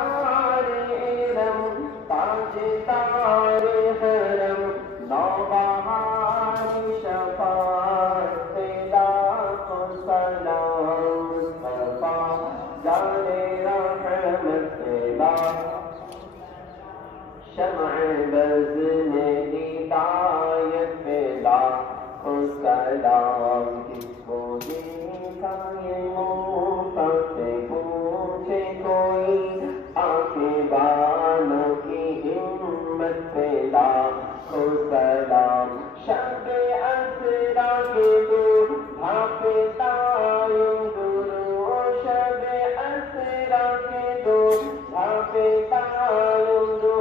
یار ارم تاجدار حرم نوبہار شفاعت لاکھوں سلام مصطفیٰ جان رحمت شمع بز میں ہدایت پہ لاکھوں سلام کس کو دیکھا یہ موقع سے پوچھے کوئی آنکھیں بالوں کی ہمت پہ لاکھوں سلام شب اسرا کے دور بھاپتا یوں درو شب اسرا کے دور بھاپتا یوں درو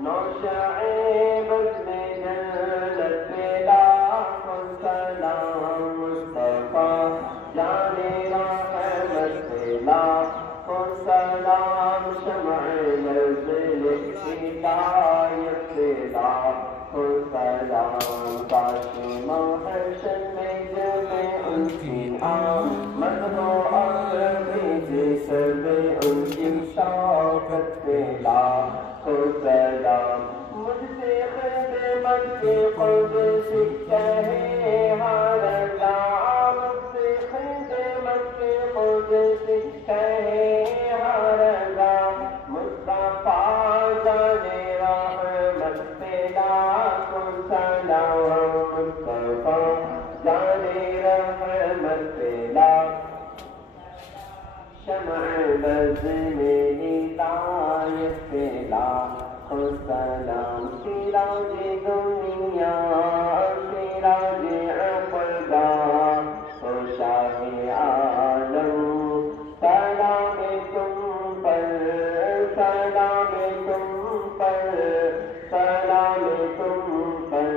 نوشائب میں جنت پہ لاکھوں سلام مصطفیٰ جان رحمت پہ لاکھوں سلام شمع نزل ہدایت پہ لاکھوں سلام کاش محشر میں جمع ان کی آمد ہو اور بھیجے سب ان کی شوقت پہ لاکھوں سلام مجھ سے خدمت کے قدس کہے ہر اللہ مجھ سے خدمت کے قدس کہے ہر اللہ مصطفیٰ جان رحمت پہ لاکھوں سلام مصطفیٰ جان رحمت پہ لاکھوں شمع بز میں ہدایت پہ لاکھوں سلام سراج دنیا سراج عقل گاہ تو شاہ عالم سلام تم پر سلام تم پر سلام تم پر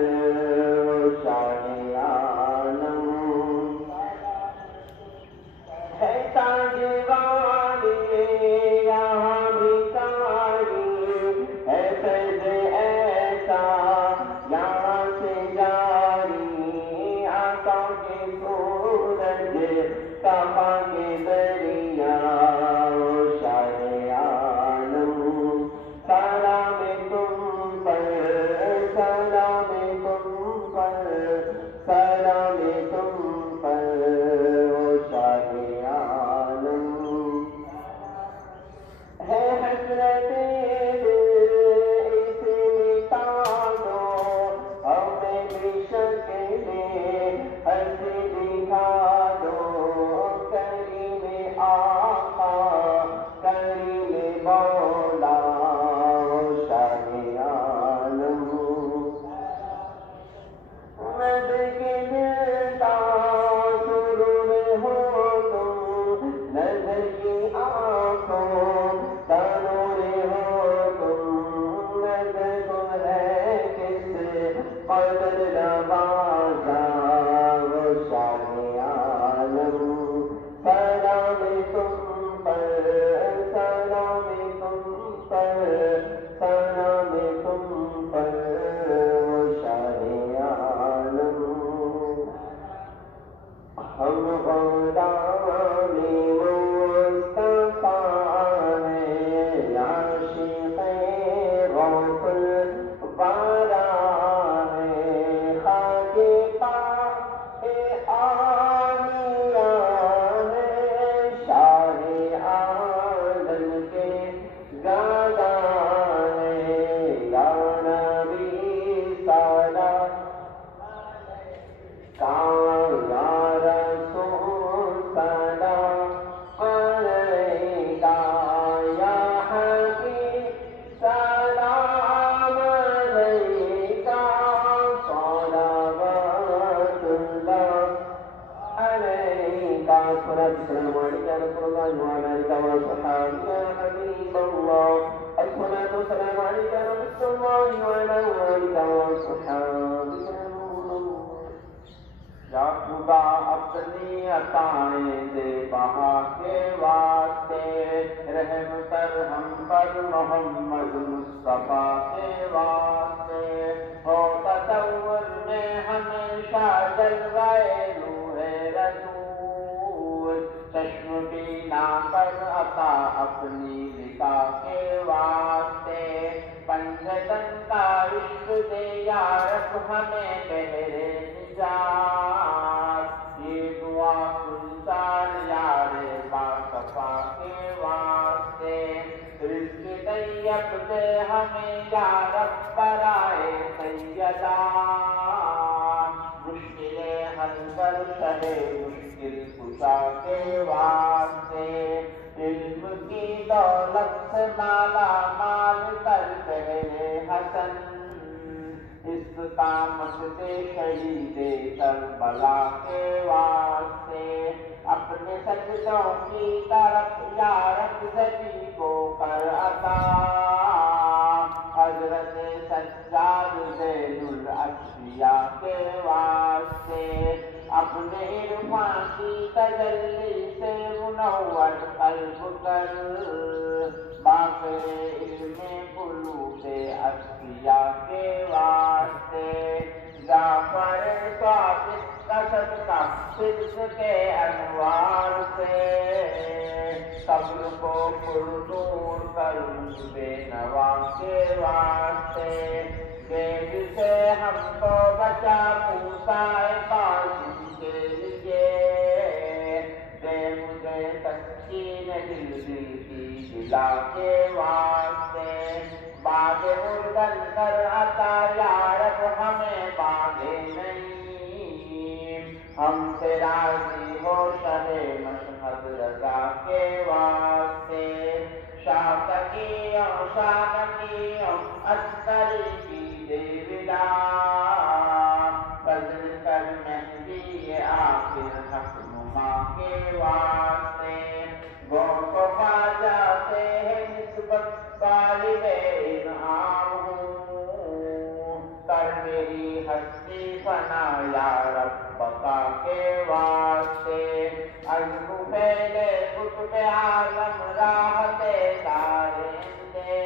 شاہ عالم ہے تاج والی یہاں بھکاری ہے فیض ایسا یہاں سے جاری آقا کے سورج صفا کے دریا شاہ عالم سلام تم پر سلام تم پر سلام تم پر شاہ عالم ہے حسرت دل اسے مٹا دو ہمیں بھی شکلیں ہنسی دکھا دو کریم آقا کریم مولا شاہ عالم مد کے دلتا سرور ہو تم نظر کی آنکھوں تنور ہو تم نظر کو ہے کس قدر نوازا وہ شاہ عالم سلام تم پر سلام تم پر سلام تم پر وہ شاہ عالم ہم غلام مصطفیٰ ہیں عاشق غوث الورا ہیں خاک پاک آنیا ہیں شاہ عالم کے گانا ہیں یا نبی سلام یا رسول سلام علیکہ یا حبیب سلام علیکہ صلوات اللہ علیکہ السلام علیکم یا رسول اللہ وعلی آلہ وصحبہ یا حبیب اللہ الصلاۃ والسلام علیکہ یا رسول اللہ وعلی آلہ وصحبہ یا خدا اپنی عطائیں دے بہا کے واسطے رحم کر ہم پر محمد مصطفیٰ کے واسطے ہو تصور میں ہمیشہ جلوہ نور رسول چشم بینا پر عطا اپنی لقا کے واسطے پنجتن کا عشق دے یا رب ہمیں بہرے نجات یہ دعا سلطان یار باصفا کے واسطے رزق طیب دے ہمیں یا رب برائے سیدہ مشکل حل کر شہے مشکل کشا کے واسطے علم کی دولت سے مالا مال کر پہلے حسن استقامت سے شہید کربلا کے واسطے اپنے سجدوں کی طرف یا رب سبھی کو کر عطا حضرت سجاد زین الاشیاء کے واسطے اپنے عرفان کی تجلی سے منور قلب کر باقر علم قلوب اصفیاء کے واسطے جعفر صادق کا صدقہ صدق کے انوار سے صبر کو پردور کر بے نوا کے واسطے دیو سے ہم کو بچا موسیٰ قاسم کے لیے دے مجھے تسکین دل کی دلا کے واسطے باغ مردن کر عطا یا رب ہمیں باغے نہیں ہم سے راضی ہو شہ مشہد رضا کے واسطے شاکیوں شاکیوں عسکری کی دے ودا فضل کر مہدی آخر حق نما کے واسطے وہ کو خواجہ سے ہے نسبت طالب انعام ہوں کر میری ہستی فنا یا رب بقا کے واسطے عزم پھیلے قطب عالم راحت دارندے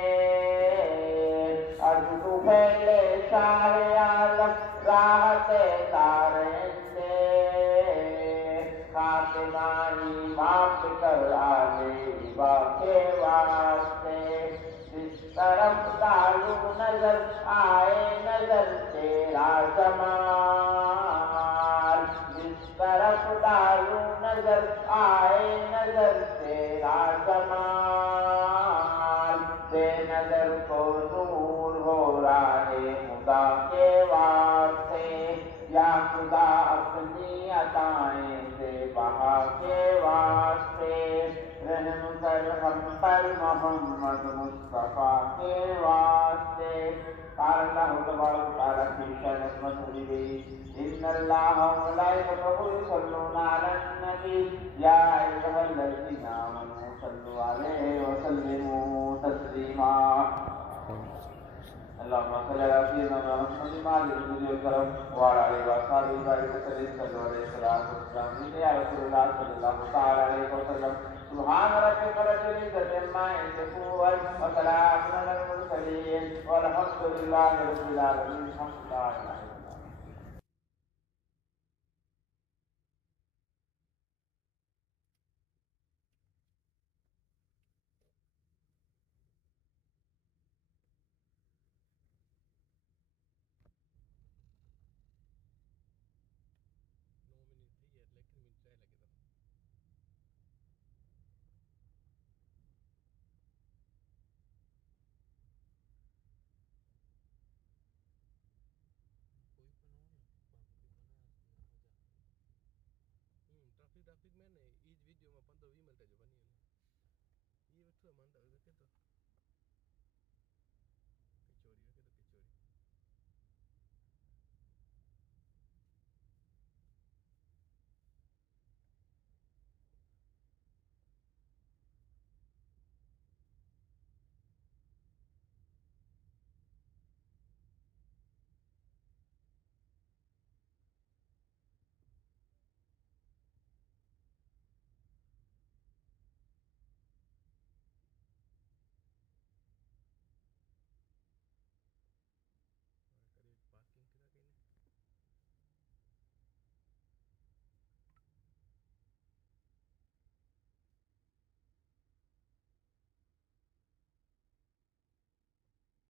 عزم پھیلے شاہ عالم راحت دارندے خاتمانی معاف کر آلے با کے واسطے جس طرف ڈالو نظر آئے نظر تیرا جمال جس طرف ڈالو نظر آئے نظر تیرا جمال بے نظر کو نور ہو راہ خدا کے واسطے یا خدا اپنی عطائیں سے بہا کے واسطے رحم کر ہم پر محمد مصطفیٰ کے واسطے قال اللہ تبارک وتعالی فی شأن رسوله ان اللہ وملائکته یصلون علی النبی یا ایھا الذین آمنوا صلوا علیہ وسلموا تسلیما اللهم صل على سيدنا محمد وعلى آله وصحبه وعلى آله وصحبه وسلم صلوا عليه الصلاة والسلام يا رسول الله صلى الله تعالى عليه وسلم سبحان ربك رب العزة عما يصفون وسلام على المرسلين والحمد لله رب العالمين الحمد لله